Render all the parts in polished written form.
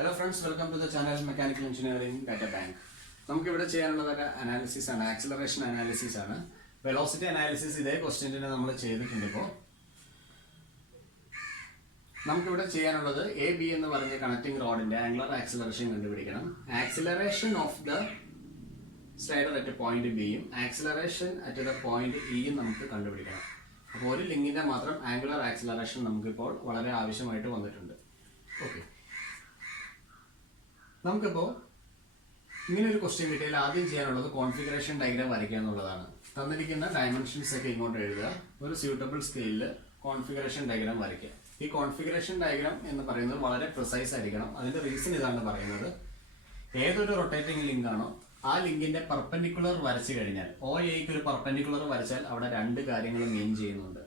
Hello friends, welcome to the channel Mechanical Engineering Data Bank. നമുക്ക് ഇവിടെ ചെയ്യാനുള്ളത് analysis ആണ്, ആക്സിലറേഷൻ അനാലിസിസ് ആണ്. വെലോസിറ്റി അനാലിസിസ് ഇതേ ക്വസ്റ്റ്യൻറ്റിനെ നമ്മൾ ചെയ്തിട്ടുണ്ട്. ഇപ്പോൾ നമുക്കിവിടെ ചെയ്യാനുള്ളത് എ ബി എന്ന് പറഞ്ഞ കണക്റ്റിംഗ് റോഡിന്റെ ആംഗുലർ ആക്സിലറേഷൻ കണ്ടുപിടിക്കണം. Acceleration of the slider at point ബിയും ആക്സിലറേഷൻ അറ്റ് ദ പോയിന്റ് ഇയും നമുക്ക് കണ്ടുപിടിക്കണം. അപ്പോൾ ഒരു ലിങ്കിന്റെ മാത്രം ആംഗുലർ ആക്സിലറേഷൻ നമുക്കിപ്പോൾ വളരെ ആവശ്യമായിട്ട് വന്നിട്ടുണ്ട്. ഓക്കെ, നമുക്കിപ്പോൾ ഇങ്ങനെ ഒരു ക്വസ്റ്റ്യൻ കിട്ടിയാൽ ആദ്യം ചെയ്യാനുള്ളത് കോൺഫിഗറേഷൻ ഡയഗ്രാം വരയ്ക്കുക എന്നുള്ളതാണ്. തന്നിരിക്കുന്ന ഡയമെൻഷൻസ് ഒക്കെ ഇങ്ങോട്ട് എഴുതുക, ഒരു സ്യൂട്ടബിൾ സ്കെയിലിൽ കോൺഫിഗറേഷൻ ഡയഗ്രാം വരയ്ക്കുക. ഈ കോൺഫിഗറേഷൻ ഡയഗ്രാം എന്ന് പറയുന്നത് വളരെ പ്രിസൈസ് ആയിരിക്കണം. അതിന്റെ റീസൺ ഇതാണ് പറയുന്നത്, ഏതൊരു റൊട്ടേറ്റിംഗ് ലിങ്ക് ആണോ ആ ലിങ്കിന്റെ പെർപെൻഡിക്കുലർ വരച്ചു കഴിഞ്ഞാൽ, ഒ എക്ക് ഒരു പെർപെൻഡിക്കുലർ വരച്ചാൽ അവിടെ രണ്ട് കാര്യങ്ങൾ മീൻ ചെയ്യുന്നുണ്ട്.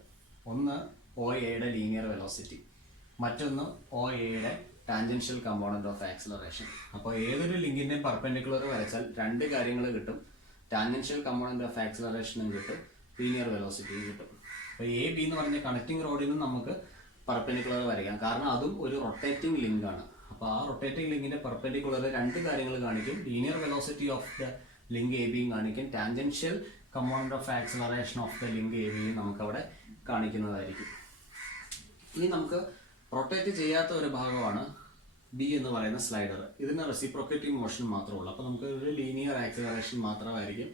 ഒന്ന് ഒ എയുടെ ലീനിയർ വെലോസിറ്റി, മറ്റൊന്ന് ഒ എയുടെ ടാൻജൻഷ്യൽ കമ്പോണന്റ് ഓഫ് ആക്സിലറേഷൻ. അപ്പോൾ ഏതൊരു ലിങ്കിന്റെയും പെർപെൻഡിക്കുലർ വരച്ചാൽ രണ്ട് കാര്യങ്ങൾ കിട്ടും, ടാൻജൻഷ്യൽ കമ്പോണന്റ് ഓഫ് ആക്സിലറേഷനും കിട്ടും, ലീനിയർ വെലോസിറ്റിയും കിട്ടും. അപ്പോൾ എ ബി എന്ന് പറഞ്ഞ കണക്റ്റിംഗ് റോഡിനും നമുക്ക് പെർപെൻഡിക്കുലർ വരയ്ക്കാം, കാരണം അതും ഒരു റൊട്ടേറ്റിംഗ് ലിങ്ക് ആണ്. അപ്പോൾ ആ റൊട്ടേറ്റിംഗ് ലിങ്കിന്റെ പെർപെൻഡിക്കുലർ രണ്ട് കാര്യങ്ങൾ കാണിക്കും, linear velocity of the link A ബിയും കാണിക്കും, tangential component of acceleration of the link A ബിയും നമുക്കവിടെ കാണിക്കുന്നതായിരിക്കും. ഇനി നമുക്ക് റൊട്ടേറ്റ് ചെയ്യാത്ത ഒരു ഭാഗമാണ് ബി എന്ന് പറയുന്ന സ്ലൈഡർ. ഇതിന് റെസിപ്രോക്കേറ്റിംഗ് മോഷൻ മാത്രമേ ഉള്ളൂ. അപ്പോൾ നമുക്ക് ഒരു ലീനിയർ ആക്സിലറേഷൻ മാത്രമായിരിക്കും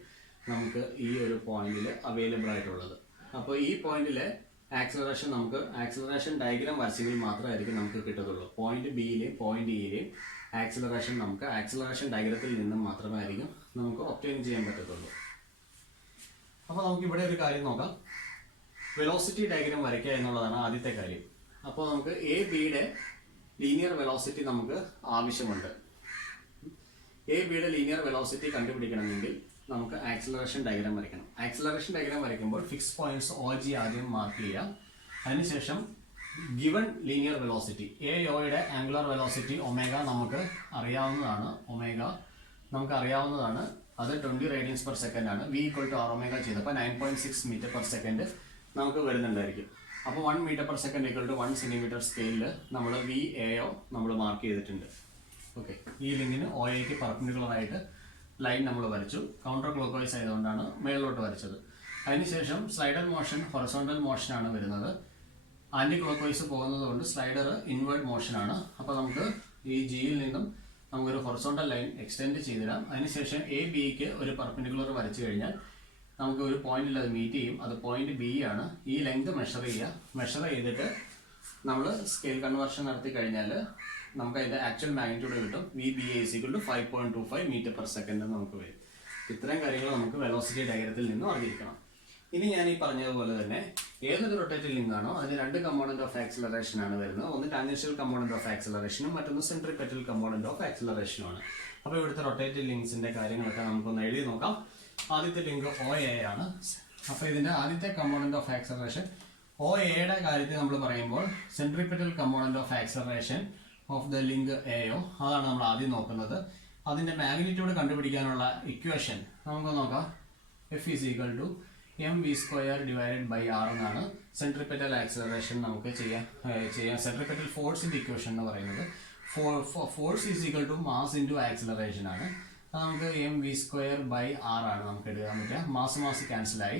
നമുക്ക് ഈ ഒരു പോയിന്റിൽ അവൈലബിൾ ആയിട്ടുള്ളത്. അപ്പോൾ ഈ പോയിന്റിലെ ആക്സിലറേഷൻ നമുക്ക് ആക്സിലറേഷൻ ഡയഗ്രാം വരച്ചെങ്കിൽ മാത്രമായിരിക്കും നമുക്ക് കിട്ടത്തുള്ളൂ. പോയിന്റ് ബിയിലെയും പോയിന്റ് ഇയിലെയും ആക്സിലറേഷൻ നമുക്ക് ആക്സിലറേഷൻ ഡയഗ്രത്തിൽ നിന്നും മാത്രമായിരിക്കും നമുക്ക് ഒബ്റ്റെയിൻ ചെയ്യാൻ പറ്റത്തുള്ളൂ. അപ്പോൾ നമുക്ക് ഇവിടെ ഒരു കാര്യം നോക്കാം, വെലോസിറ്റി ഡയഗ്രാം വരയ്ക്കുക എന്നുള്ളതാണ് ആദ്യത്തെ കാര്യം. അപ്പോൾ നമുക്ക് എ ബിയുടെ ലീനിയർ വെലോസിറ്റി നമുക്ക് ആവശ്യമുണ്ട്. എ ബിയുടെ ലീനിയർ വെലോസിറ്റി കണ്ടുപിടിക്കണമെങ്കിൽ നമുക്ക് ആക്സിലറേഷൻ ഡയഗ്രാം വരയ്ക്കണം. ആക്സിലറേഷൻ ഡയഗ്രാം വരയ്ക്കുമ്പോൾ ഫിക്സ് പോയിന്റ്സ് ഒ ജി ആദ്യം മാർക്ക് ചെയ്യാം. അതിനുശേഷം ഗിവൺ ലീനിയർ വെലോസിറ്റി എ ഒയുടെ ആംഗുലർ വെലോസിറ്റി ഒമേഗ നമുക്ക് അറിയാവുന്നതാണ്. അത് 20 റേഡിയൻസ് പെർ സെക്കൻഡ് ആണ്. V equal to R omega ചെയ്തപ്പോൾ 9.6 മീറ്റർ പെർ സെക്കൻഡ് നമുക്ക് വരുന്നുണ്ടായിരിക്കും. അപ്പോൾ 1 metre per second equal to 1 centimetre സ്കെയിലിൽ നമ്മൾ വി എ ഒ നമ്മൾ മാർക്ക് ചെയ്തിട്ടുണ്ട്. ഓക്കെ, ഈ ലിങ്കിന് ഒ എക്ക് പെർപെൻഡിക്കുലർ ആയിട്ട് ലൈൻ നമ്മൾ വരച്ചു. കൗണ്ടർ ക്ലോക്ക് വൈസ് ആയതുകൊണ്ടാണ് മേളിലോട്ട് വരച്ചത്. അതിനുശേഷം സ്ലൈഡർ മോഷൻ ഹൊറിസോണ്ടൽ മോഷനാണ് വരുന്നത്. ആന്റി ക്ലോക്ക് വൈസ് പോകുന്നത് കൊണ്ട് സ്ലൈഡർ ഇൻവേർഡ് മോഷനാണ്. അപ്പോൾ നമുക്ക് ഈ ജിയിൽ നിന്നും നമുക്കൊരു ഹൊറിസോണ്ടൽ ലൈൻ എക്സ്റ്റെൻഡ് ചെയ്തിടാം. അതിനുശേഷം എ ബിക്ക് ഒരു പെർപെൻഡിക്കുലർ വരച്ചു കഴിഞ്ഞാൽ നമുക്ക് ഒരു പോയിന്റിൽ അത് മീറ്റ് ചെയ്യും. അത് പോയിന്റ് ബി ആണ്. ഈ ലെങ്ത് മെഷർ ചെയ്തിട്ട് നമ്മൾ സ്കെയിൽ കൺവേർഷൻ നടത്തി കഴിഞ്ഞാൽ നമുക്ക് അതിന്റെ ആക്ച്വൽ മാഗ്നിറ്റ്യൂഡ് കിട്ടും. V B A = 5.25 metre per second നമുക്ക് വരും. ഇത്രയും കാര്യങ്ങൾ നമുക്ക് വെലോസിറ്റി ഡയഗ്രത്തിൽ നിന്നും അറിഞ്ഞിരിക്കണം. ഇനി ഞാൻ ഈ പറഞ്ഞതുപോലെ തന്നെ ഏതൊരു റൊട്ടേറ്റഡ് ലിങ്ക് ആണോ അതിന് രണ്ട് കമ്പോണന്റ് ഓഫ് ആക്സിലറേഷൻ ആണ് വരുന്നത്. ഒന്ന് ടാൻജൻഷ്യൽ കമ്പോണന്റ് ഓഫ് ആക്സിലറേഷനും മറ്റൊന്ന് സെൻട്രിപെറ്റൽ കമ്പോണന്റ് ഓഫ് ആക്സിലറേഷനുമാണ്. അപ്പോൾ ഇവിടുത്തെ റൊട്ടേറ്റഡ് ലിങ്ക്സിന്റെ കാര്യങ്ങളൊക്കെ നമുക്കൊന്ന് എഴുതി നോക്കാം. ആദ്യത്തെ ലിങ്ക് ഒ എ ആണ്. അപ്പോൾ ഇതിന്റെ ആദ്യത്തെ കമ്പോണന്റ് ഓഫ് ആക്സിലറേഷൻ ഒ എയുടെ കാര്യത്തിൽ നമ്മൾ പറയുമ്പോൾ centripetal component of acceleration of the link A O, അതാണ് നമ്മൾ ആദ്യം നോക്കുന്നത്. അതിന്റെ മാഗ്നിറ്റ്യൂഡ് കണ്ടുപിടിക്കാനുള്ള ഇക്വേഷൻ നമുക്ക് നോക്കാം. എഫ് = mv² / r എന്നാണ് സെൻട്രിപെറ്റൽ ആക്സിലറേഷൻ നമുക്ക് ചെയ്യാം. സെൻട്രിപെറ്റൽ ഫോഴ്സിന്റെ ഇക്വേഷൻ എന്ന് പറയുന്നത് ഫോഴ്സ് = മാസ് × ആക്സിലറേഷൻ ആണ്. നമുക്ക് mv² / r ആണ് നമുക്ക് എടുക്കാൻ പറ്റുക. മാസ് ക്യാൻസൽ ആയി.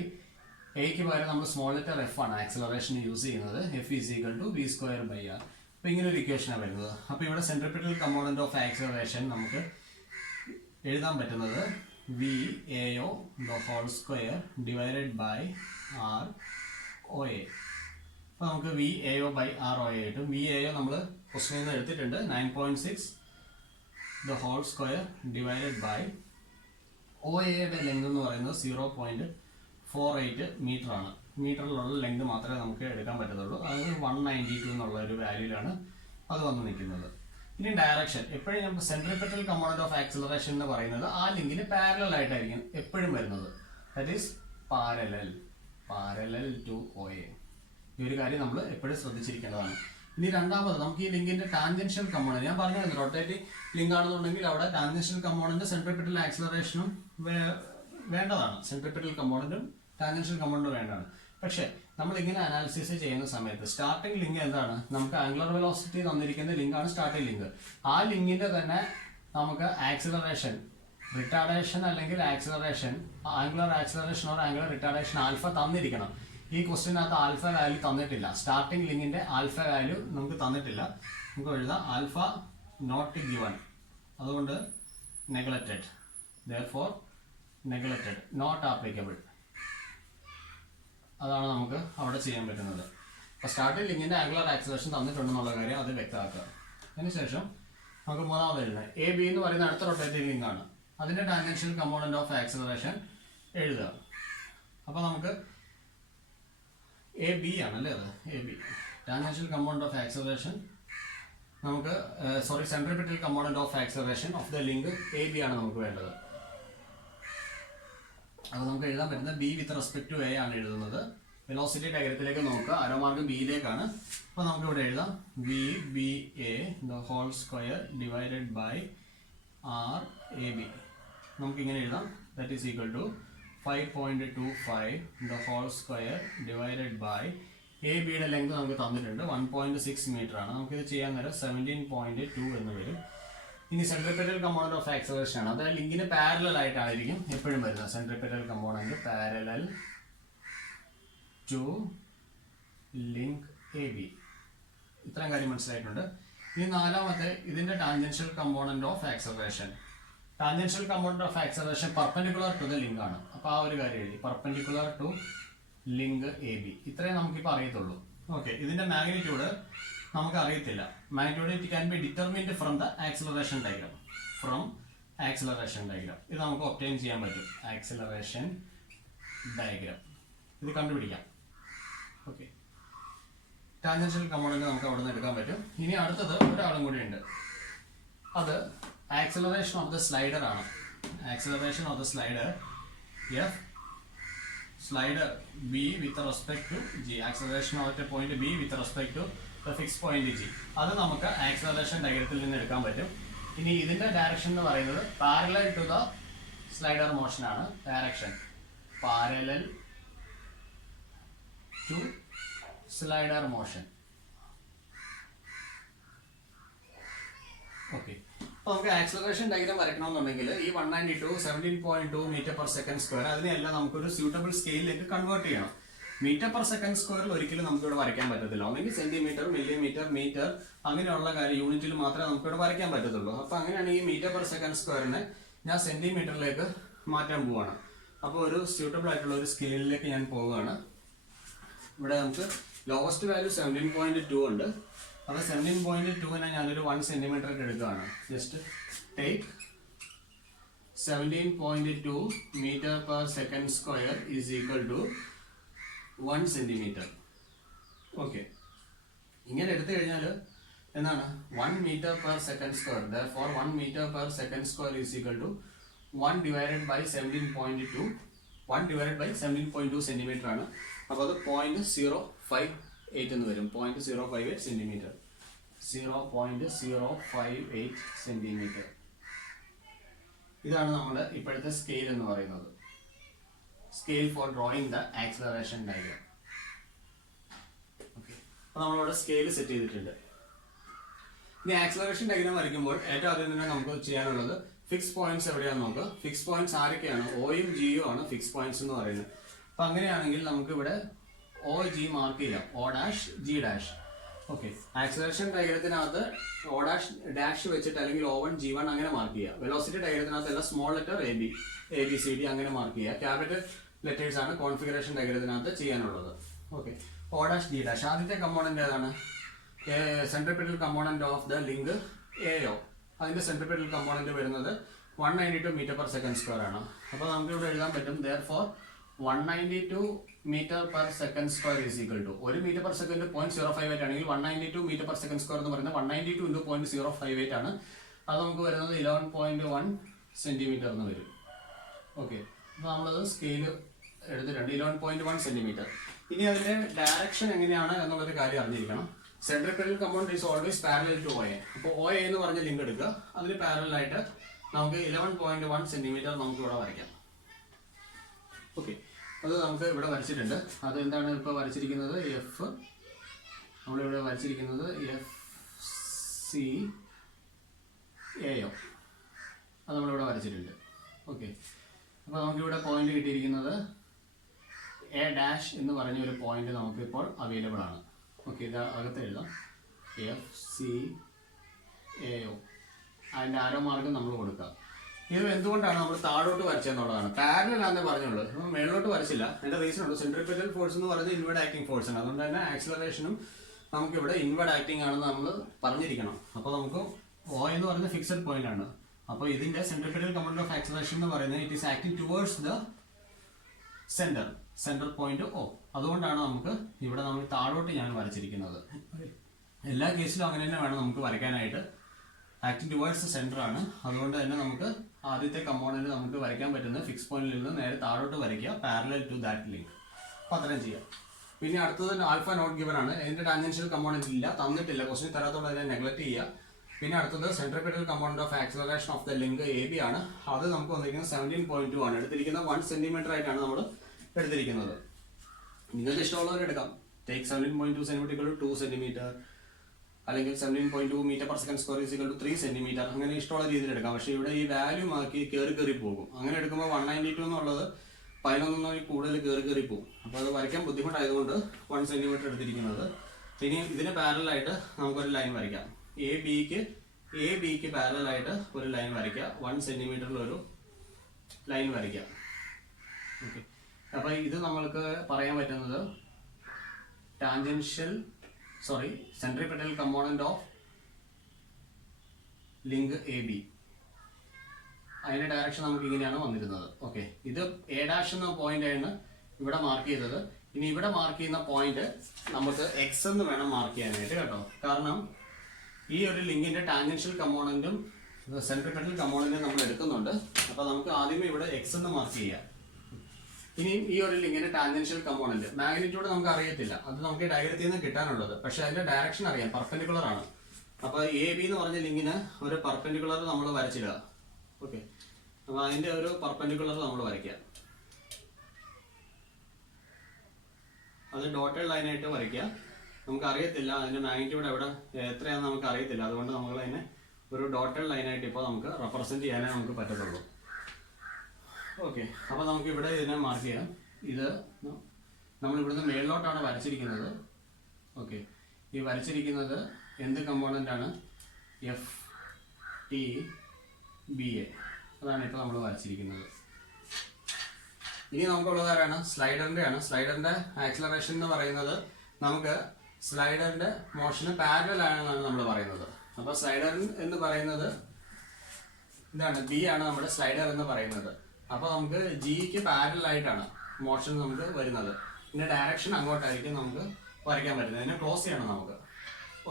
എക്ക് പകരം നമ്മൾ സ്മോൾ ലെറ്റർ എഫ് ആണ് ആക്സിലറേഷൻ യൂസ് ചെയ്യുന്നത്. F = v² / r. അപ്പോൾ ഇങ്ങനെ ഒരു ഇക്വേഷനാണ് വരുന്നത്. അപ്പോൾ ഇവിടെ സെൻട്രിപെറ്റൽ കമ്പോണന്റ് ഓഫ് ആക്സിലറേഷൻ നമുക്ക് എഴുതാൻ പറ്റുന്നത് VAO the whole square divided by R OA. അപ്പോൾ നമുക്ക് VAO / R OA കിട്ടും. VAO നമ്മൾ ക്വസ്റ്റ്യനിൽ നിന്ന് എടുത്തിട്ടുണ്ട്. 9.6 the whole square divided by OAയുടെ ലെങ്ത് എന്ന് പറയുന്നത് 0.48 മീറ്റർ ആണ്. മീറ്ററിലുള്ള ലെങ്ത് മാത്രമേ നമുക്ക് എടുക്കാൻ പറ്റത്തുള്ളൂ. അത് 192 എന്നുള്ള ഒരു വാല്യൂലാണ് അത് വന്ന് നിൽക്കുന്നത്. ഇനി ഡയറക്ഷൻ എപ്പോഴും നമുക്ക് സെൻട്രിപെറ്റൽ കമ്പോണന്റ് ഓഫ് ആക്സിലറേഷൻ എന്ന് പറയുന്നത് ആ ലിങ്കിന് പാരലൽ ആയിട്ടായിരിക്കും എപ്പോഴും വരുന്നത്. That is parallel to O A. ഈ ഒരു കാര്യം നമ്മൾ എപ്പോഴും ശ്രദ്ധിച്ചിരിക്കേണ്ടതാണ്. ഇനി രണ്ടാമത് നമുക്ക് ഈ ലിങ്കിന്റെ ടാൻജൻഷ്യൽ കമ്പോണന്റ് ഞാൻ പറഞ്ഞു, റൊട്ടേറ്റിംഗ് ലിങ്ക് ആണെന്നുണ്ടെങ്കിൽ അവിടെ ടാൻജൻഷ്യൽ കമ്പോണന്റ് സെൻട്രിപെറ്റൽ ആക്സിലറേഷനും വേണ്ടതാണ്. സെൻട്രിപെറ്റൽ കമ്പോണന്റും ടാൻജൻഷ്യൽ കമ്പോണന്റും വേണ്ടതാണ്. പക്ഷേ നമ്മൾ ഇങ്ങനെ അനാലിസിസ് ചെയ്യുന്ന സമയത്ത് സ്റ്റാർട്ടിംഗ് ലിങ്ക് എന്താണ്? നമുക്ക് ആംഗുലർ വെലോസിറ്റി തന്നിരിക്കുന്ന ലിങ്കാണ് സ്റ്റാർട്ടിംഗ് ലിങ്ക്. ആ ലിങ്കിന്റെ തന്നെ നമുക്ക് ആക്സിലറേഷൻ, റിട്ടാർഡേഷൻ അല്ലെങ്കിൽ acceleration, angular acceleration or angular retardation alpha തന്നിരിക്കണം. ഈ ക്വസ്റ്റിനകത്ത് ആൽഫ വാല്യൂ തന്നിട്ടില്ല. സ്റ്റാർട്ടിംഗ് ലിങ്കിന്റെ ആൽഫ വാല്യൂ നമുക്ക് തന്നിട്ടില്ല. നമുക്ക് എഴുതാം ആൽഫ നോട്ട് ഗിവൺ, അതുകൊണ്ട് neglected, therefore neglected, not applicable. അതാണ് നമുക്ക് അവിടെ ചെയ്യാൻ പറ്റുന്നത്. അപ്പോൾ സ്റ്റാർട്ടിംഗ് ലിങ്കിന്റെ ആംഗുലർ ആക്സിലറേഷൻ തന്നിട്ടുണ്ടെന്നുള്ള കാര്യം അത് വ്യക്തമാക്കുക. അതിനുശേഷം നമുക്ക് മൂന്നാമത് എഴുതുന്നത് എ ബി എന്ന് പറയുന്ന അടുത്ത റൊട്ടേറ്റിംഗ് ലിങ്ക് ആണ്. അതിന്റെ ടാൻജൻഷ്യൽ കമ്പോണന്റ് ഓഫ് ആക്സിലറേഷൻ എഴുതുക. അപ്പോൾ നമുക്ക് എ ബി ആണല്ലേ, അത് A B tangential component of acceleration നമുക്ക് centripetal component of acceleration of the link A B ആണ് നമുക്ക് വേണ്ടത്. അപ്പോൾ നമുക്ക് എഴുതാൻ പറ്റുന്നത് B with respect to A ആണ് എഴുതുന്നത്. വെലോസിറ്റി ഡയഗ്രത്തിലേക്ക് നോക്കുക, ആരോമാർഗം ബിയിലേക്കാണ്. അപ്പോൾ നമുക്ക് ഇവിടെ എഴുതാം B B A the whole square divided by R A B. നമുക്കിങ്ങനെ എഴുതാം that is equal to 5.25 the whole square divided by A ബിയുടെ ലെങ്ത് നമുക്ക് തന്നിട്ടുണ്ട് 1.6 മീറ്റർ ആണ്. നമുക്കിത് ചെയ്യാൻ നേരം 17.2 എന്ന് വരും. ഇനി സെൻട്രിപെറ്റൽ കമ്പോണന്റ് ഓഫ് ആക്സിലറേഷൻ ആണ്. അത് ലിങ്കിന് പാരലൽ ആയിട്ടായിരിക്കും എപ്പോഴും വരുന്നത്. Centripetal component parallel to link A B. ഇത്രയും കാര്യം മനസ്സിലായിട്ടുണ്ട്. ഇനി നാലാമത്തെ ഇതിന്റെ tangential component of acceleration. Tangential component of acceleration perpendicular to the link ആണ്. അപ്പോൾ ആ ഒരു കാര്യം എഴുതി, perpendicular to link A B. ഇത്രയും നമുക്കിപ്പോൾ അറിയത്തുള്ളൂ. ഓക്കെ, ഇതിന്റെ മാഗ്നിറ്റ്യൂഡ് നമുക്ക് അറിയത്തില്ല. Magnitude it can be determined from the acceleration diagram. ഇത് നമുക്ക് ഒബ്റ്റെയിൻ ചെയ്യാൻ പറ്റും. ആക്സിലറേഷൻ ഡയഗ്രാം ഇത് കണ്ടുപിടിക്കാം. ഓക്കെ, ടാൻജൻഷ്യൽ കമ്പോണന്റ് നമുക്ക് അവിടെ നിന്ന് എടുക്കാൻ പറ്റും. ഇനി അടുത്തത് ഒരാളും കൂടി ഉണ്ട്, അത് ആക്സിലറേഷൻ ഓഫ് ദ സ്ലൈഡർ ആണ്. Acceleration of the slider F, slider B with respect to G. Acceleration of point B with respect to the fix point G. അത് നമുക്ക് ആക്സിലറേഷൻ ഡയഗ്രത്തിൽ നിന്ന് എടുക്കാൻ പറ്റും. ഇനി ഇതിന്റെ ഡയറക്ഷൻ എന്ന് പറയുന്നത് parallel to the slider motion ആണ്. Direction parallel to slider motion. Okay, അപ്പോൾ നമുക്ക് ആക്സിലറേഷൻ ഡയഗ്രാം വരയ്ക്കണമെന്നുണ്ടെങ്കിൽ ഈ 192 17.2 മീറ്റർ പെർ സെക്കൻഡ് സ്ക്വയർ അതിനെല്ലാം നമുക്കൊരു സ്യൂട്ടബിൾ സ്കെയിലിലേക്ക് കൺവേർട്ട് ചെയ്യണം. മീറ്റർ പെർ സെക്കൻഡ് സ്ക്വയറിൽ ഒരിക്കലും നമുക്ക് ഇവിടെ വരയ്ക്കാൻ പറ്റത്തില്ല. ഒന്നെങ്കിൽ സെന്റിമീറ്റർ, മില്ലിമീറ്റർ, മീറ്റർ അങ്ങനെയുള്ള കാര്യം യൂണിറ്റിൽ മാത്രമേ നമുക്ക് ഇവിടെ വരയ്ക്കാൻ പറ്റത്തുള്ളൂ. അപ്പോൾ അങ്ങനെയാണ് ഈ മീറ്റർ പെർ സെക്കൻഡ് സ്ക്വയറിനെ ഞാൻ സെന്റിമീറ്ററിലേക്ക് മാറ്റാൻ പോവുകയാണ്. അപ്പോൾ ഒരു സ്യൂട്ടബിൾ ആയിട്ടുള്ള ഒരു സ്കെയിലിലേക്ക് ഞാൻ പോവുകയാണ്. ഇവിടെ നമുക്ക് ലോവസ്റ്റ് വാല്യൂ 17.2 ഉണ്ട്. അപ്പോൾ 17.2നെ ഞാനൊരു 1 സെന്റിമീറ്റർ എടുക്കുകയാണ്. Just take 17.2 metre per second square is equal to 1 centimetre. Okay, ഇങ്ങനെ എടുത്തു കഴിഞ്ഞാൽ എന്താണ് 1 metre per second square. therefore 1 metre per second square is equal to 1 divided by 17.2. 1 divided by 17.2 centimetre ആണ്. അപ്പോൾ അത് 0.058 എന്ന് വരും. 0.058 സെന്റിമീറ്റർ. 0.058 സെന്റിമീറ്റർ. ഇതാണ് നമ്മുടെ ഇപ്പോഴത്തെ സ്കെയിൽ എന്ന് പറയുന്നത്. Scale four drawing the acceleration diagram. Okay, അപ്പോൾ നമ്മളിവിടെ സ്കെയിൽ സെറ്റ് ചെയ്തിട്ടുണ്ട്. ഇനി ആക്സിലറേഷൻ ഡയഗ്രാം വരയ്ക്കുമ്പോൾ ഏറ്റവും ആദ്യം തന്നെ നമുക്ക് ചെയ്യാനുള്ളത് ഫിക്സ് പോയിന്റ്സ് എവിടെയാണെന്ന് നോക്കുക. ഫിക്സ് പോയിന്റ്സ് ആരൊക്കെയാണ്? ഒയും ജിയും ആണ് ഫിക്സ് പോയിന്റ്സ് എന്ന് പറയുന്നത്. അപ്പോൾ അങ്ങനെയാണെങ്കിൽ നമുക്ക് ഇവിടെ ഒ ജി മാർക്ക് ചെയ്യാം. O dash G dash. Okay, acceleration ഡയഗ്രത്തിനകത്ത് ഒ ഡാഷ് ഡാഷ് വെച്ചിട്ട് അല്ലെങ്കിൽ O1 G1 അങ്ങനെ മാർക്ക് ചെയ്യുക. വെലോസിറ്റി ഡയഗ്രത്തിനകത്ത് എല്ലാം small letter A B C D അങ്ങനെ മാർക്ക് ചെയ്യുക. ക്യാപിറ്റൽ ലെറ്റേഴ്സ് ആണ് കോൺഫിഗറേഷൻ ഡയഗ്രത്തിനകത്ത് ചെയ്യാനുള്ളത്. Okay, O dash G dash. ആദ്യത്തെ കമ്പോണന്റ് ഏതാണ്? Centripetal component of the link എയോ. അതിന്റെ സെൻട്രിപെറ്റൽ കമ്പോണന്റ് വരുന്നത് 192 മീറ്റർ പെർ സെക്കൻഡ് സ്ക്വയർ ആണ്. അപ്പോൾ നമുക്ക് ഇവിടെ എഴുതാൻ പറ്റും therefore 192 metre per second square is equal to 1 metre per second 0.058 ആണെങ്കിൽ 192 മീറ്റർ പെർ സെക്കൻഡ് സ്ക്വയർ എന്ന് പറയുന്നത് 192 into 0.058 ആണ്. അത് നമുക്ക് വരുന്നത് 11.1 സെന്റിമീറ്റർ എന്ന് വരും. ഓക്കെ, അപ്പോൾ നമ്മളത് സ്കെയിൽ എടുത്തിട്ടുണ്ട് 11.1 സെന്റിമീറ്റർ. ഇനി അതിന്റെ ഡയറക്ഷൻ എങ്ങനെയാണ് എന്നുള്ളൊരു കാര്യം അറിഞ്ഞിരിക്കണം. Centripetal component is always parallel to OA. അപ്പോൾ OA എന്ന് പറഞ്ഞ ലിങ്ക് എടുക്കുക. അതിന് പാരലൽ ആയിട്ട് നമുക്ക് 11.1 സെന്റിമീറ്റർ നമുക്ക് ഇവിടെ വരയ്ക്കാം. ഓക്കെ, അത് നമുക്ക് ഇവിടെ വരച്ചിട്ടുണ്ട്. അത് എന്താണ് ഇപ്പോൾ വരച്ചിരിക്കുന്നത്? എഫ്, നമ്മളിവിടെ വരച്ചിരിക്കുന്നത് FCAO, അത് നമ്മളിവിടെ വരച്ചിട്ടുണ്ട്. ഓക്കെ, അപ്പോൾ നമുക്കിവിടെ പോയിന്റ് കിട്ടിയിരിക്കുന്നത് A ഡാഷ് എന്ന് പറഞ്ഞ ഒരു പോയിന്റ് നമുക്കിപ്പോൾ അവൈലബിൾ ആണ്. ഓക്കെ, ഇത് അകത്ത് എഴുതാം, FCAO. അതിൻ്റെ ആരോ മാർഗം നമ്മൾ കൊടുക്കുക. ഇത് എന്തുകൊണ്ടാണ് നമ്മൾ താഴോട്ട് വരച്ചെന്നുള്ളതാണ്. പാരലൽ ആണെന്ന് പറഞ്ഞുള്ളൂ, നമ്മൾ മേളിലോട്ട് വരച്ചില്ല. അതിൻ്റെ റീസൺ ഉണ്ട്. സെൻട്രിപെറ്റൽ ഫോഴ്സ് എന്ന് പറയുന്നത് ഇൻവേർഡ് ആക്ടിങ് ഫോഴ്സ് ആണ്. അതുകൊണ്ട് തന്നെ ആക്സിലറേഷനും നമുക്കിവിടെ ഇൻവേർഡ് ആക്ടിങ് ആണെന്ന് നമ്മൾ പറഞ്ഞിരിക്കണം. അപ്പോൾ നമുക്ക് O എന്ന് പറയുന്നത് ഫിക്സഡ് പോയിന്റ് ആണ്. അപ്പോൾ ഇതിന്റെ സെൻട്രിപെറ്റൽ കമ്പോണന്റ് ഓഫ് ആക്സിലറേഷൻ എന്ന് പറയുന്നത് it is acting towards the centre point O. അതുകൊണ്ടാണ് നമുക്ക് ഇവിടെ നമ്മൾ താഴോട്ട് ഞാൻ വരച്ചിരിക്കുന്നത്. എല്ലാ കേസിലും അങ്ങനെ തന്നെ വേണം നമുക്ക് വരയ്ക്കാനായിട്ട്. ആക്ടിങ് ടുവേർഡ്സ് സെന്റർ ആണ്. അതുകൊണ്ട് തന്നെ നമുക്ക് ആദ്യത്തെ കമ്പോണന്റ് നമുക്ക് വരയ്ക്കാൻ പറ്റുന്നത് ഫിക്സ് പോയിന്റിൽ നിന്ന് നേരെ താഴോട്ട് വരയ്ക്കുക, പാരലൽ ടു ദാറ്റ് ലിങ്ക്. അപ്പോൾ അത്രയും ചെയ്യാം. പിന്നെ അടുത്തത് ആൽഫ നോട്ട് ഗിവൻ ആണ്. ഇതിന്റെ ടാൻജൻഷ്യൽ കമ്പോണന്റ് ഇല്ല, തന്നിട്ടില്ല, ക്വസ്റ്റ്യൻ തരാത്തോടെ അതിനെ നെഗ്ലക്ട് ചെയ്യുക. പിന്നെ അടുത്തത് centripetal component of acceleration of the link AB ആണ്. അത് നമുക്ക് വന്നിരിക്കുന്നത് 17.2 ആണ്. എടുത്തിരിക്കുന്നത് 1 സെന്റിമീറ്റർ ആയിട്ടാണ് നമ്മൾ എടുത്തിരിക്കുന്നത്. നിങ്ങൾക്ക് ഇഷ്ടമുള്ളവർ എടുക്കാം. ടേക്ക് 17.2 സെന്റിമീറ്റർ 2 സെന്റിമീറ്റർ, അല്ലെങ്കിൽ 17.2 metre per second square is equal to 3 centimetre, അങ്ങനെ ഇഷ്ടമുള്ള രീതിയിൽ എടുക്കാം. പക്ഷേ ഇവിടെ ഈ വാല്യൂ ആക്കി കയറി പോകും. അങ്ങനെ എടുക്കുമ്പോൾ 192 എന്നുള്ളത് 11 കൂടുതൽ കയറി പോകും. അപ്പോൾ അത് വരയ്ക്കാൻ ബുദ്ധിമുട്ടായതുകൊണ്ട് 1 സെന്റിമീറ്റർ എടുത്തിരിക്കുന്നത്. ഇനി ഇതിന് പാരലായിട്ട് നമുക്കൊരു ലൈൻ വരയ്ക്കാം. എ ബിക്ക് പാരലായിട്ട് ഒരു ലൈൻ വരയ്ക്കുക. 1 സെന്റിമീറ്ററിൽ ഒരു ലൈൻ വരയ്ക്കുക. ഓക്കെ, അപ്പോൾ ഇത് നമ്മൾക്ക് പറയാൻ പറ്റുന്നത് centripetal component of link AB. അതിന്റെ ഡയറക്ഷൻ നമുക്ക് ഇങ്ങനെയാണ് വന്നിരുന്നത്. ഓക്കെ, ഇത് A ഡാഷ് എന്ന പോയിന്റ് ആണ് ഇവിടെ മാർക്ക് ചെയ്തത്. ഇനി ഇവിടെ മാർക്ക് ചെയ്യുന്ന പോയിന്റ് നമുക്ക് X എന്ന് വേണം മാർക്ക് ചെയ്യാനായിട്ട് കേട്ടോ. കാരണം ഈ ഒരു ലിങ്കിന്റെ ടാൻജൻഷ്യൽ കമ്പോണന്റും സെൻട്രിപെറ്റൽ കമ്പോണന്റും നമ്മൾ എടുക്കുന്നുണ്ട്. അപ്പോൾ നമുക്ക് ആദ്യമേ ഇവിടെ X എന്ന് മാർക്ക് ചെയ്യാം. ഇനി ഈ ഒരു ലിങ്കിന്റെ ടാൻജൻഷ്യൽ കമ്പോണന്റ് മാഗ്നിറ്റ്യൂഡ് നമുക്ക് അറിയത്തില്ല, അത് നമുക്ക് ഡയഗ്രത്തിൽ നിന്ന് കിട്ടാനുള്ളത്. പക്ഷെ അതിന്റെ ഡയറക്ഷൻ അറിയാം, പെർപെൻഡിക്കുലർ ആണ്. അപ്പോൾ AB എന്ന് പറഞ്ഞ ലിങ്കിന് ഒരു പെർപെൻഡിക്കുലർ നമ്മൾ വരച്ചിടുക. ഓക്കെ, അപ്പോൾ അതിന്റെ ഒരു പെർപെൻഡിക്കുലർ നമ്മൾ വരയ്ക്കുക. അത് ഡോട്ടഡ് ലൈനായിട്ട് വരയ്ക്കുക. നമുക്ക് അറിയത്തില്ല അതിന്റെ മാഗ്നിറ്റ്യൂഡ് എത്രയാണെന്ന് നമുക്ക് അറിയത്തില്ല. അതുകൊണ്ട് നമ്മൾ അതിനെ ഒരു ഡോട്ടഡ് ലൈനായിട്ട് ഇപ്പോൾ നമുക്ക് റെപ്രസെന്റ് ചെയ്യാനേ നമുക്ക് പറ്റത്തുള്ളൂ. ഓക്കെ, അപ്പോൾ നമുക്ക് ഇവിടെ ഇതിനെ മാർക്ക് ചെയ്യാം. ഇത് നമ്മൾ ഇവിടുന്ന് മേളിലോട്ടാണ് വരച്ചിരിക്കുന്നത്. ഓക്കെ, ഈ വരച്ചിരിക്കുന്നത് എന്ത് കമ്പോണന്റ് ആണ്? FTBA, അതാണ് ഇപ്പോൾ നമ്മൾ വരച്ചിരിക്കുന്നത്. ഇനി നമുക്കുള്ളത് ആരാണ്? സ്ലൈഡറിന്റെ ആണ്. സ്ലൈഡറിന്റെ ആക്സിലറേഷൻ എന്ന് പറയുന്നത് നമുക്ക് സ്ലൈഡറിന്റെ മോഷന് പാരലൽ ആണെന്നാണ് നമ്മൾ പറയുന്നത്. അപ്പോൾ സ്ലൈഡർ എന്ന് പറയുന്നത് ഇതാണ്, B ആണ് നമ്മുടെ സ്ലൈഡർ എന്ന് പറയുന്നത്. അപ്പോൾ നമുക്ക് Gക്ക് പാരലൽ ആയിട്ടാണ് മോഷൻ നമുക്ക് വരുന്നത്. ഇതിന്റെ ഡയറക്ഷൻ അങ്ങോട്ടായിരിക്കും നമുക്ക് വരയ്ക്കാൻ പറ്റുന്നത്. ഇതിനെ ക്ലോസ് ചെയ്യണം നമുക്ക്.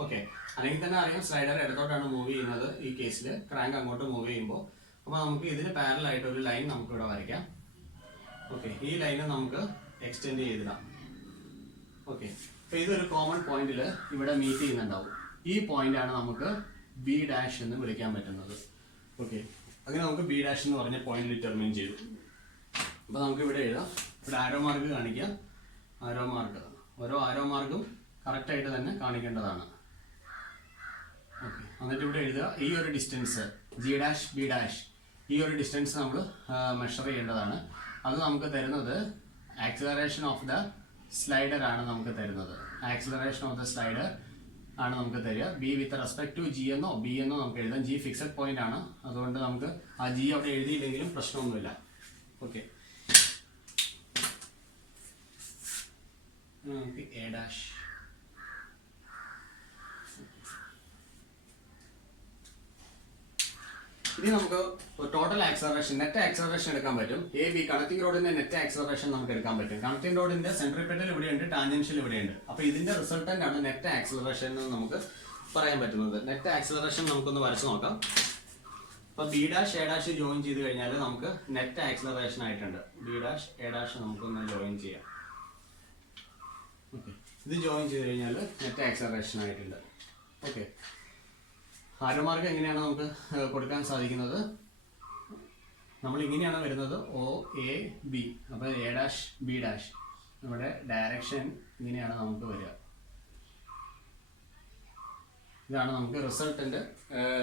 ഓക്കെ, അല്ലെങ്കിൽ തന്നെ അറിയാം സ്ലൈഡർ ഇടത്തോട്ടാണ് മൂവ് ചെയ്യുന്നത്. ഈ കേസിൽ ക്രാങ്ക് അങ്ങോട്ട് മൂവ് ചെയ്യുമ്പോൾ. അപ്പോൾ നമുക്ക് ഇതിന് പാരലൽ ആയിട്ട് ഒരു ലൈൻ നമുക്ക് ഇവിടെ വരയ്ക്കാം. ഓക്കെ, ഈ ലൈന് നമുക്ക് എക്സ്റ്റെൻഡ് ചെയ്തിടാം. ഓക്കെ, അപ്പോൾ ഇതൊരു കോമൺ പോയിന്റിൽ ഇവിടെ മീറ്റ് ചെയ്യുന്നുണ്ടാവും. ഈ പോയിന്റ് ആണ് നമുക്ക് B ഡാഷ് എന്ന് വിളിക്കാൻ പറ്റുന്നത്. ഓക്കെ, അങ്ങനെ നമുക്ക് B ഡാഷ് എന്ന് പറഞ്ഞ പോയിന്റ് ഡിറ്റർമിൻ ചെയ്തു. അപ്പോൾ നമുക്ക് ഇവിടെ എഴുതാം. ഇവിടെ ആരോ മാർക്ക് കാണിക്കാം. ആരോ മാർക്ക്, ഓരോ ആരോ മാർക്കും കറക്റ്റായിട്ട് തന്നെ കാണിക്കേണ്ടതാണ്. ഓക്കെ, എന്നിട്ട് ഇവിടെ എഴുതുക. ഈ ഒരു distance G dash B dash, ഈ ഒരു ഡിസ്റ്റൻസ് നമ്മൾ മെഷർ ചെയ്യേണ്ടതാണ്. അത് നമുക്ക് തരുന്നത് ആക്സിലറേഷൻ ഓഫ് ദ സ്ലൈഡർ ആണ് നമുക്ക് തരുന്നത്. ആക്സിലറേഷൻ ഓഫ് ദ സ്ലൈഡർ ആണ് നമുക്ക് തരിക. B with respect to G എന്നോ B എന്നോ നമുക്ക് എഴുതാം. G ഫിക്സഡ് പോയിന്റ് ആണ്, അതുകൊണ്ട് നമുക്ക് ആ G അവിടെ എഴുതിയില്ലെങ്കിലും പ്രശ്നമൊന്നുമില്ല. ഓക്കെ, നമുക്ക് A ഡാഷ്. ഇനി നമുക്ക് ടോട്ടൽ ആക്സലറേഷൻ, നെറ്റ് ആക്സലറേഷൻ എടുക്കാൻ പറ്റും. AB കണക്റ്റിംഗ് റോഡിന്റെ നെറ്റ് ആക്സലറേഷൻ നമുക്ക് എടുക്കാൻ പറ്റും. കണക്റ്റിംഗ് റോഡിന്റെ സെൻട്രിപെറ്റൽ ഇവിടെയുണ്ട്, ടാൻജൻഷ്യൽ ഇവിടെയുണ്ട്. അപ്പോൾ ഇതിന്റെ റിസൾട്ടന്റ് ആണ് നെറ്റ് ആക്സലറേഷൻ എന്ന് നമുക്ക് പറയാൻ പറ്റുന്നത്. നെറ്റ് ആക്സലറേഷൻ നമുക്കൊന്ന് വരച്ചു നോക്കാം. അപ്പോൾ B dash A dash join ചെയ്ത് കഴിഞ്ഞാൽ നമുക്ക് നെറ്റ് ആക്സലറേഷൻ ആയിട്ടുണ്ട്. B ഡാഷ് A ഡാഷ് നമുക്കൊന്ന് ജോയിൻ ചെയ്യാം. ഓക്കെ, ഇത് ജോയിൻ ചെയ്ത് കഴിഞ്ഞാൽ നെറ്റ് ആക്സലറേഷൻ ആയിട്ടുണ്ട്. ഓക്കെ, ആരോ മാർക്ക് എങ്ങനെയാണ് നമുക്ക് കൊടുക്കാൻ സാധിക്കുന്നത്? നമ്മൾ ഇങ്ങനെയാണ് വരുന്നത് ഒ എ ബി. അപ്പോൾ എ ഡാഷ് ബി ഡാഷ് നമ്മുടെ ഡയറക്ഷൻ ഇങ്ങനെയാണ് നമുക്ക് വരിക. ഇതാണ് നമുക്ക്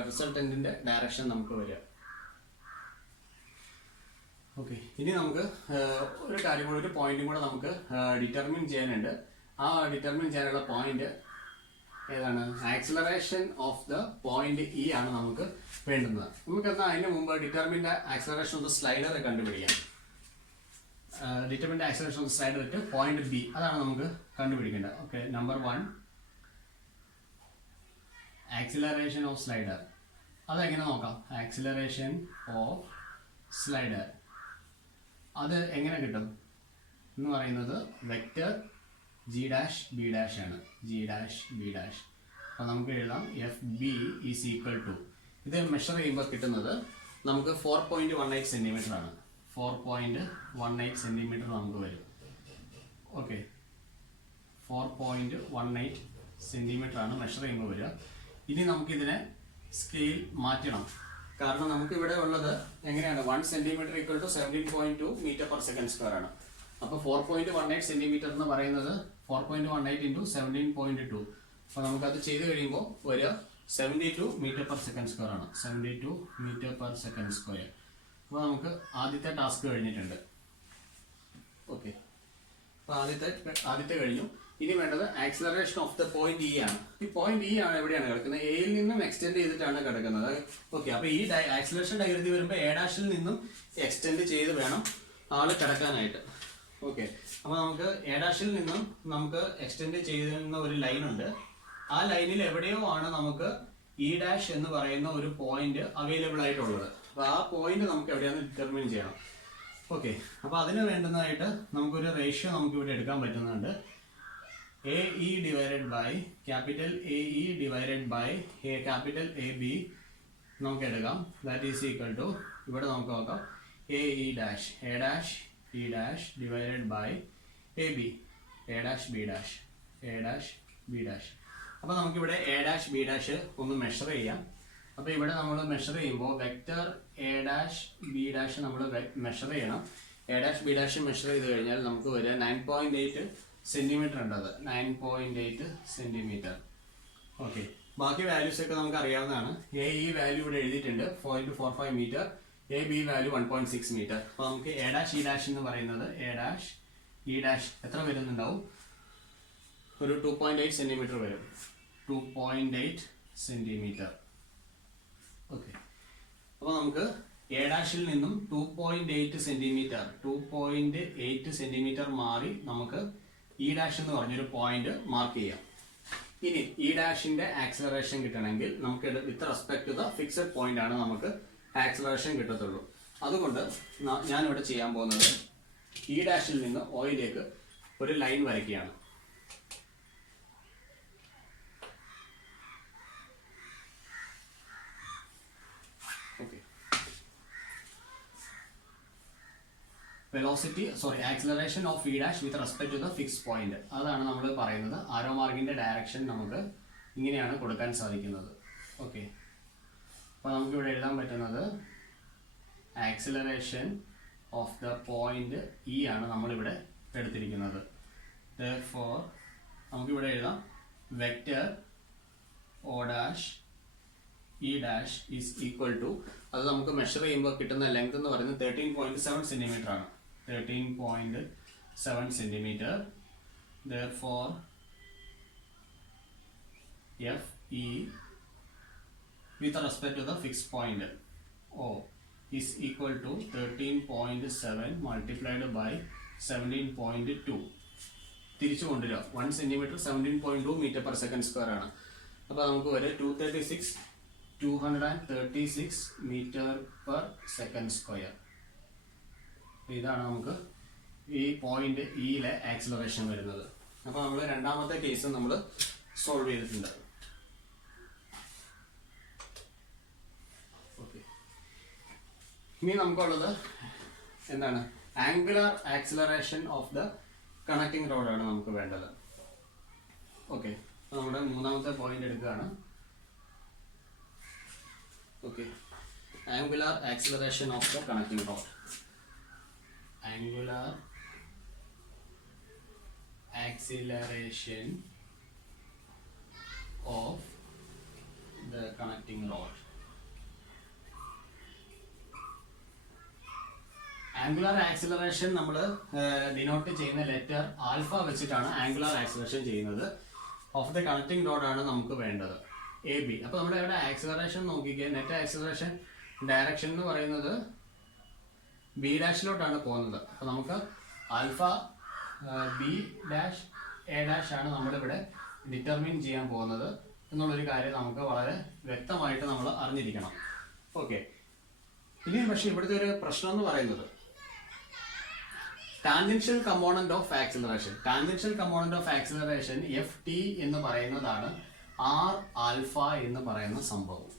റിസൾട്ടന്റിന്റെ ഡയറക്ഷൻ നമുക്ക് വരിക. ഓക്കെ, ഇനി നമുക്ക് ഒരു കാര്യം കൂടെ, ഒരു പോയിന്റും കൂടെ നമുക്ക് ഡിറ്റർമിൻ ചെയ്യാനുണ്ട്. ആ ഡിറ്റർമിൻ ചെയ്യാനുള്ള പോയിന്റ് ഏതാണ്? Acceleration of the point E ആണ് നമുക്ക് വേണ്ടുന്നത്. നമുക്ക് എന്നാൽ അതിന് മുമ്പ് ഡിറ്റർമിൻ്റെ ആക്സിലറേഷൻ ഓഫ് ദ സ്ലൈഡർ കണ്ടുപിടിക്കാം. ഡിറ്റർമിൻ്റെ ആക്സിലറേഷൻ ഓഫ് ദ സ്ലൈഡർ ഇട്ട് പോയിന്റ് ബി, അതാണ് നമുക്ക് കണ്ടുപിടിക്കേണ്ടത്. Okay, number 1 acceleration of slider. അതെങ്ങനെ നോക്കാം? ആക്സിലറേഷൻ ഓഫ് സ്ലൈഡർ അത് എങ്ങനെ കിട്ടും എന്ന് പറയുന്നത് vector G dash B dash ആണ്. G dash B dash. അപ്പോൾ നമുക്ക് എഴുതാം F B is equal to, ഇത് മെഷർ ചെയ്യുമ്പോൾ കിട്ടുന്നത് നമുക്ക് 4.18 സെൻറ്റിമീറ്റർ ആണ്. 4.18 സെൻറ്റിമീറ്റർ നമുക്ക് വരും. ഓക്കെ, 4.18 സെൻറ്റിമീറ്റർ ആണ് മെഷർ ചെയ്യുമ്പോൾ വരിക. ഇനി നമുക്കിതിനെ സ്കെയിൽ മാറ്റണം. കാരണം നമുക്ക് ഇവിടെ ഉള്ളത് എങ്ങനെയാണ്? 1 centimetre equal to 17.2 metre per second square ആണ്. അപ്പോൾ 4.18 സെൻറ്റിമീറ്റർ എന്ന് പറയുന്നത് 4.18 ഇൻറ്റു 17.2. അപ്പോൾ നമുക്കത് ചെയ്ത് കഴിയുമ്പോൾ വരിക 72 മീറ്റർ പെർ സെക്കൻഡ് സ്ക്വയർ ആണ്. 72 മീറ്റർ പെർ സെക്കൻഡ് സ്ക്വയർ. അപ്പോൾ നമുക്ക് ആദ്യത്തെ ടാസ്ക് കഴിഞ്ഞിട്ടുണ്ട്. ഓക്കെ, അപ്പോൾ ആദ്യത്തെ കഴിഞ്ഞു. ഇനി വേണ്ടത് acceleration of the point E ആണ്. ഈ പോയിന്റ് ഇ ആണ് എവിടെയാണ് കിടക്കുന്നത്? എയിൽ നിന്നും എക്സ്റ്റെൻഡ് ചെയ്തിട്ടാണ് കിടക്കുന്നത്. ഓക്കെ, അപ്പോൾ ഈ ആക്സിലറേഷൻ ഡയഗ്രത്തിൽ വരുമ്പോൾ എ ഡാഷിൽ നിന്നും എക്സ്റ്റെൻഡ് ചെയ്ത് വേണം ആള് കിടക്കാനായിട്ട്. ഓക്കെ, അപ്പോൾ നമുക്ക് എ ഡാഷിൽ നിന്നും നമുക്ക് എക്സ്റ്റെൻഡ് ചെയ്യുന്ന ഒരു ലൈൻ ഉണ്ട്. ആ ലൈനിൽ എവിടെയോ ആണ് നമുക്ക് ഇ ഡാഷ് എന്ന് പറയുന്ന ഒരു പോയിന്റ് അവൈലബിൾ ആയിട്ടുള്ളത്. അപ്പോൾ ആ പോയിന്റ് നമുക്ക് എവിടെയാണെന്ന് ഡിറ്റർമിൻ ചെയ്യണം. ഓക്കെ, അപ്പോൾ അതിന് വേണ്ടുന്നതായിട്ട് നമുക്കൊരു റേഷ്യോ നമുക്ക് ഇവിടെ എടുക്കാൻ പറ്റുന്നുണ്ട്. AE divided by capital AE divided by capital AB നമുക്ക് എടുക്കാം. That is equal to, ഇവിടെ നമുക്ക് നോക്കാം, AE dash A dash E dash divided by AB A dash B dash A dash B dash. അപ്പോൾ നമുക്കിവിടെ A dash B dash ഒന്ന് measure ചെയ്യാം. അപ്പോൾ ഇവിടെ നമ്മൾ മെഷർ ചെയ്യുമ്പോൾ vector A dash B dash നമ്മൾ മെഷർ ചെയ്യണം. A dash B dash measure ചെയ്ത് കഴിഞ്ഞാൽ നമുക്ക് വരിക 9.8 സെൻറ്റിമീറ്റർ ഉണ്ട്. അത് 9.8 സെൻറ്റിമീറ്റർ. ഓക്കെ, ബാക്കി വാല്യൂസ് ഒക്കെ നമുക്ക് അറിയാവുന്നതാണ്. എ ഇ വാല്യൂ ഇവിടെ എഴുതിയിട്ടുണ്ട് 4.45 metre. A B value 1.6 metre. അപ്പോൾ നമുക്ക് എ ഡാഷ് ഇ ഡാഷ് എന്ന് പറയുന്നത് എ ഡാഷ് ഇ ഡാഷ് എത്ര വരുന്നുണ്ടാവും? ഒരു 2.8 സെൻറ്റിമീറ്റർ വരും. 2.8 സെൻറ്റിമീറ്റർ. ഓക്കെ, അപ്പോൾ നമുക്ക് എ ഡാഷിൽ നിന്നും 2.8 സെൻറ്റിമീറ്റർ 2.8 സെൻറ്റിമീറ്റർ മാറി നമുക്ക് ഇ ഡാഷ് എന്ന് പറഞ്ഞൊരു പോയിന്റ് മാർക്ക് ചെയ്യാം. ഇനി ഇ ഡാഷിന്റെ ആക്സിലറേഷൻ കിട്ടണമെങ്കിൽ നമുക്ക് with respect to the fixed point ആണ് നമുക്ക് ആക്സിലറേഷൻ കിട്ടത്തുള്ളൂ. അതുകൊണ്ട് ഞാനിവിടെ ചെയ്യാൻ പോകുന്നത് ഇ ഡാഷിൽ നിന്ന് ഓയിലേക്ക് ഒരു ലൈൻ വരയ്ക്കുകയാണ്. Acceleration of E dash with respect to the fix point. അതാണ് നമ്മൾ പറയുന്നത്. ആരോ മാർക്കിന്റെ ഡയറക്ഷൻ നമുക്ക് ഇങ്ങനെയാണ് കൊടുക്കാൻ സാധിക്കുന്നത്. ഓക്കെ, അപ്പോൾ നമുക്ക് ഇവിടെ എഴുതാൻ പറ്റുന്നത് acceleration of the point E ആണ് നമ്മളിവിടെ എടുത്തിരിക്കുന്നത്. therefore നമുക്കിവിടെ എഴുതാം vector O dash E dash is equal to, അത് നമുക്ക് മെഷർ ചെയ്യുമ്പോൾ കിട്ടുന്ന ലെങ്ത് എന്ന് പറയുന്നത് 13.7 സെൻറ്റിമീറ്റർ ആണ്. 13.7 centimetre. therefore FE with respect to the fixed point O is equal to 13.7 multiplied by 17.2. തിരിച്ചു കൊണ്ടുവരിക. 1 centimetre 17.2 metre per second square ആണ്. അപ്പോൾ നമുക്ക് വരെ 236 മീറ്റർ പെർ സെക്കൻഡ് സ്ക്വയർ. ഇതാണ് നമുക്ക് ഈ പോയിന്റ് ഇയിലെ ആക്സിലറേഷൻ വരുന്നത്. അപ്പോൾ നമ്മൾ രണ്ടാമത്തെ കേസ് നമ്മൾ സോൾവ് ചെയ്തിട്ടുണ്ട്. ഓക്കെ, ഇനി നമുക്കുള്ളത് എന്താണ്? Angular acceleration of the connecting റോഡാണ് നമുക്ക് വേണ്ടത്. ഓക്കെ, അപ്പോൾ നമ്മുടെ മൂന്നാമത്തെ പോയിന്റ് എടുക്കുകയാണ്. Okay, angular acceleration of the connecting road. Angular acceleration of the connecting rod. Angular acceleration നമ്മൾ ഡിനോട്ട് ചെയ്യുന്ന ലെറ്റർ ആൽഫ വെച്ചിട്ടാണ് ആംഗുലാർ ആക്സിലറേഷൻ ചെയ്യുന്നത്. ഓഫ് ദ കണക്റ്റിംഗ് റോഡ് ആണ് നമുക്ക് വേണ്ടത് എ ബി. അപ്പോൾ നമ്മുടെ ഇവിടെ ആക്സിലറേഷൻ നോക്കിക്കുക. നെറ്റ് ആക്സിലറേഷൻ ഡയറക്ഷൻ എന്ന് പറയുന്നത് ബി ഡാഷിലോട്ടാണ് പോകുന്നത്. അപ്പോൾ നമുക്ക് alpha B dash A dash ആണ് നമ്മളിവിടെ ഡിറ്റർമിൻ ചെയ്യാൻ പോകുന്നത് എന്നുള്ളൊരു കാര്യം നമുക്ക് വളരെ വ്യക്തമായിട്ട് നമ്മൾ അറിഞ്ഞിരിക്കണം. ഓക്കെ, ഇനി പക്ഷേ ഇവിടുത്തെ ഒരു പ്രശ്നം എന്ന് പറയുന്നത് tangential component of acceleration. Tangential component of acceleration F T എന്ന് പറയുന്നതാണ് ആർ ആൽഫ എന്ന് പറയുന്ന സംഭവം.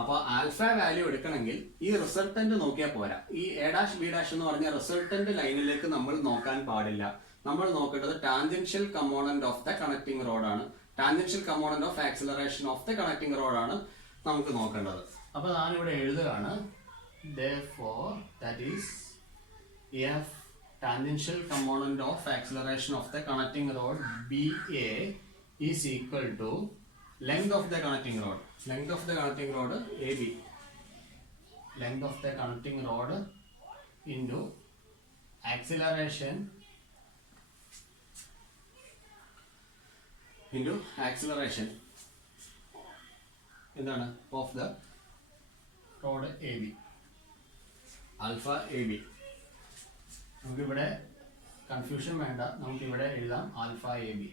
അപ്പോൾ ആൽഫ വാല്യൂ എടുക്കണമെങ്കിൽ ഈ റിസൾട്ടന്റ് നോക്കിയാൽ പോരാ. ഈ എ ഡാഷ് ബി ഡാഷ് എന്ന് പറഞ്ഞ റിസൾട്ടന്റ് ലൈനിലേക്ക് നമ്മൾ നോക്കാൻ പാടില്ല. നമ്മൾ നോക്കേണ്ടത് tangential component of the connecting റോഡാണ്. Tangential component of acceleration of the connecting റോഡാണ് നമുക്ക് നോക്കേണ്ടത്. അപ്പോൾ ഞാനിവിടെ എഴുതുകയാണ് therefore that is f tangential component of acceleration of the connecting rod BA is equal to length of the connecting rod. Length of the connecting rod AB. Length of the connecting rod into acceleration എന്താണ് of the road A B, alpha A B. നമുക്കിവിടെ confusion വേണ്ട, നമുക്കിവിടെ എഴുതാം alpha A B.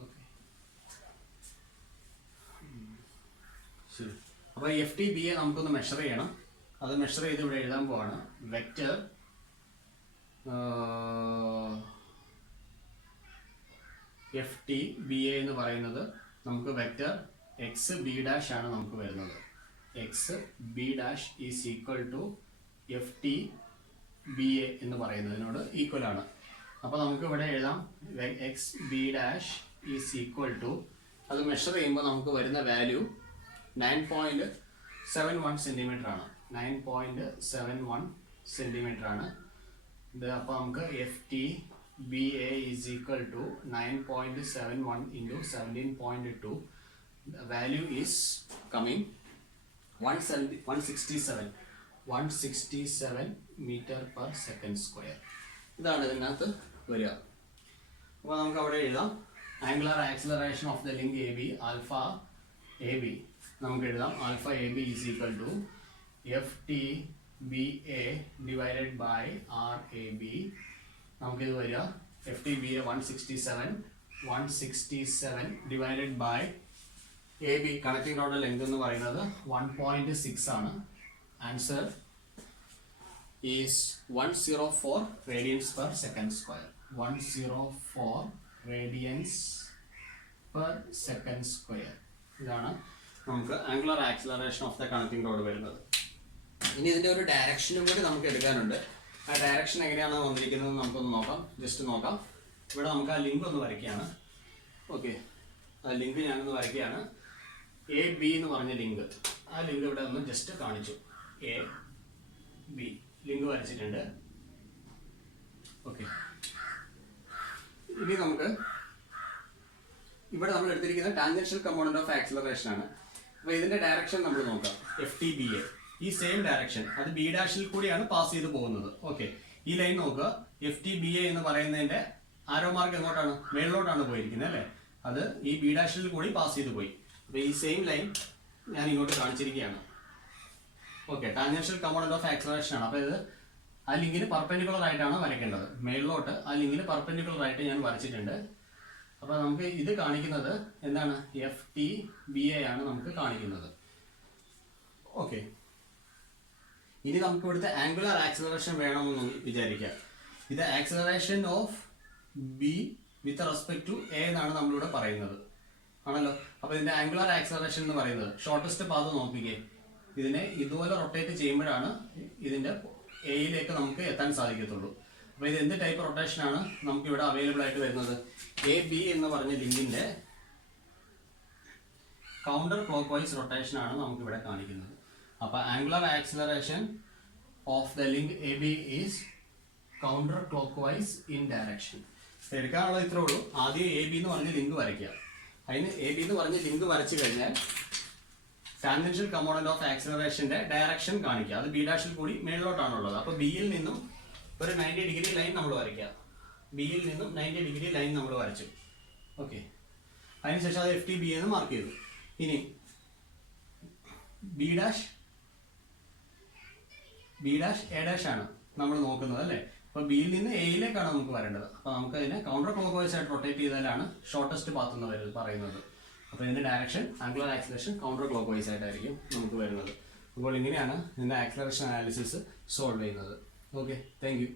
Okay, ശരി. അപ്പോൾ F T B A നമുക്കൊന്ന് measure ചെയ്യണം. അത് മെഷർ ചെയ്ത് ഇവിടെ എഴുതാൻ പോവാണ്. Vector F T B A എന്ന് പറയുന്നത് നമുക്ക് വെക്റ്റർ എക്സ് ബി ഡാഷ് ആണ് നമുക്ക് വരുന്നത്. X B dash is equal to F T B A എന്ന് പറയുന്നതിനോട് ഈക്വൽ ആണ്. അപ്പോൾ നമുക്ക് ഇവിടെ എഴുതാം X B dash is equal to, അത് മെഷർ ചെയ്യുമ്പോൾ നമുക്ക് വരുന്ന വാല്യൂ 9.71 സെൻറ്റിമീറ്റർ ആണ്. 9.71 സെൻറ്റിമീറ്റർ ആണ് ഇത്. അപ്പോൾ നമുക്ക് F T B A is equal to 9.71 into 17.2. Value is coming 167 metre per second square. ഇതാണ് ഇതിനകത്ത് വരിക. അപ്പോൾ നമുക്ക് അവിടെ എഴുതാം angular acceleration of the link A B, alpha A B. നമുക്ക് എഴുതാം alpha A B is equal to F T B A divided by R A B. നമുക്കിത് വരിക F T B A 167 divided by A B. Connecting rod length എന്ന് പറയുന്നത് 1.6 ആണ്. Answer is 104 radians per second square. 104 radians per second square. ഇതാണ് നമുക്ക് angular acceleration of the connecting rod വരുന്നത്. ഇനി ഇതിൻ്റെ ഒരു ഡയറക്ഷനും കൂടി നമുക്ക് എടുക്കാനുണ്ട്. ആ ഡയറക്ഷൻ എങ്ങനെയാണ് വന്നിരിക്കുന്നത് നമുക്കൊന്ന് നോക്കാം, ജസ്റ്റ് നോക്കാം. ഇവിടെ നമുക്ക് ആ ലിങ്ക് ഒന്ന് വരയ്ക്കുകയാണ്. ഓക്കെ, ആ ലിങ്ക് ഞാനൊന്ന് വരയ്ക്കുകയാണ്. എ ബി എന്ന് പറഞ്ഞ ലിങ്ക്, ആ ലിങ്ക് ഇവിടെ ഒന്ന് ജസ്റ്റ് കാണിച്ചു. എ ബി ലിങ്ക് വരച്ചിട്ടുണ്ട്. ഓക്കെ, ഇനി നമുക്ക് ഇവിടെ നമ്മൾ എടുത്തിരിക്കുന്ന ടാൻജൻഷ്യൽ കമ്പോണന്റ് ഓഫ് ആക്സിലറേഷൻ ആണ്. അപ്പോൾ ഇതിന്റെ ഡയറക്ഷൻ നമ്മൾ നോക്കാം. എഫ് ടി ബി എ ഈ സെയിം ഡയറക്ഷൻ, അത് ബി ഡാഷിൽ കൂടിയാണ് പാസ് ചെയ്ത് പോകുന്നത്. ഓക്കെ, ഈ ലൈൻ നോക്കുക. എഫ് ടി ബി എ എന്ന് പറയുന്നതിന്റെ ആരോ മാർക്ക് എങ്ങോട്ടാണ്? മേളിലോട്ടാണ് പോയിരിക്കുന്നത് അല്ലേ? അത് ഈ ബി ഡാഷിൽ കൂടി പാസ് ചെയ്ത് പോയി. അപ്പോൾ ഈ സെയിം ലൈൻ ഞാൻ ഇങ്ങോട്ട് കാണിച്ചിരിക്കുകയാണ്. Okay, tangential component of acceleration ആണ്. അപ്പോൾ ഇത് ആ ലിങ്കിന് പെർപെൻഡിക്കുലർ ആയിട്ടാണ് വരയ്ക്കേണ്ടത്. മേളിലോട്ട് ആ ലിങ്കിന് പെർപെൻഡിക്കുലർ ആയിട്ട് ഞാൻ വരച്ചിട്ടുണ്ട്. അപ്പോൾ നമുക്ക് ഇത് കാണിക്കുന്നത് എന്താണ്? എഫ് ടി ബി എ ആണ് നമുക്ക് കാണിക്കുന്നത്. ഓക്കെ, ഇനി നമുക്ക് ഇവിടുത്തെ ആംഗുലാർ ആക്സിലറേഷൻ വേണമെന്ന് വിചാരിക്കാം. ഇത് acceleration of B with respect to A എന്നാണ് നമ്മളിവിടെ പറയുന്നത്, ആണല്ലോ. അപ്പോൾ ഇതിന്റെ ആംഗുലാർ ആക്സിലറേഷൻ എന്ന് പറയുന്നത് ഷോർട്ടസ്റ്റ് പാത്ത് നോക്കിക്കേ. ഇതിനെ ഇതുപോലെ റൊട്ടേറ്റ് ചെയ്യുമ്പോഴാണ് ഇതിന്റെ എയിലേക്ക് നമുക്ക് എത്താൻ സാധിക്കത്തുള്ളൂ. അപ്പോൾ ഇത് എന്ത് ടൈപ്പ് റൊട്ടേഷൻ ആണ് നമുക്ക് ഇവിടെ അവൈലബിൾ ആയിട്ട് വരുന്നത്? എ ബി എന്ന് പറഞ്ഞ ലിങ്കിന്റെ കൗണ്ടർ ക്ലോക്ക് വൈസ് റൊട്ടേഷൻ ആണ് നമുക്ക് ഇവിടെ കാണിക്കുന്നത്. അപ്പോൾ angular acceleration of the link A B is counter clockwise in direction. എടുക്കാനുള്ളത് ഇത്രേ ഉള്ളൂ. ആദ്യം എ ബി എന്ന് പറഞ്ഞ് ലിങ്ക് വരയ്ക്കുക. അതിന് എ ബി എന്ന് പറഞ്ഞ് ലിങ്ക് വരച്ചു കഴിഞ്ഞാൽ ടാൻജൻഷ്യൽ കമ്പോണന്റ് ഓഫ് ആക്സിലറേഷന്റെ ഡയറക്ഷൻ കാണിക്കുക. അത് ബി ഡാഷിൽ കൂടി മേളിലോട്ടാണുള്ളത്. അപ്പോൾ ബിയിൽ നിന്നും ഒരു 90 ഡിഗ്രി ലൈൻ നമ്മൾ വരയ്ക്കുക. ബിയിൽ നിന്നും 90 ഡിഗ്രി ലൈൻ നമ്മൾ വരച്ചു. ഓക്കെ, അതിനുശേഷം അത് എഫ് ടി ബി എന്ന് മാർക്ക് ചെയ്തു. ഇനി ബി ഡാഷ് എ ഡാഷ് ആണ് നമ്മൾ നോക്കുന്നത് അല്ലേ. അപ്പോൾ ബിയിൽ നിന്ന് എയിലേക്കാണ് നമുക്ക് വരേണ്ടത്. അപ്പോൾ നമുക്ക് അതിനെ കൗണ്ടർ ക്ലോക്ക് വൈസ് ആയിട്ട് റൊട്ടേറ്റ് ചെയ്താലാണ് ഷോർട്ടസ്റ്റ് പാത്ത് എന്ന് പറയുന്നത്. അപ്പോൾ ഇതിന്റെ direction angular acceleration counter clock vice ആയിട്ടായിരിക്കും നമുക്ക് വരുന്നത്. അപ്പോൾ ഇങ്ങനെയാണ് ഇതിന്റെ ആക്സിലറേഷൻ അനാലിസിസ് സോൾവ് ചെയ്യുന്നത്. Okay, thank you.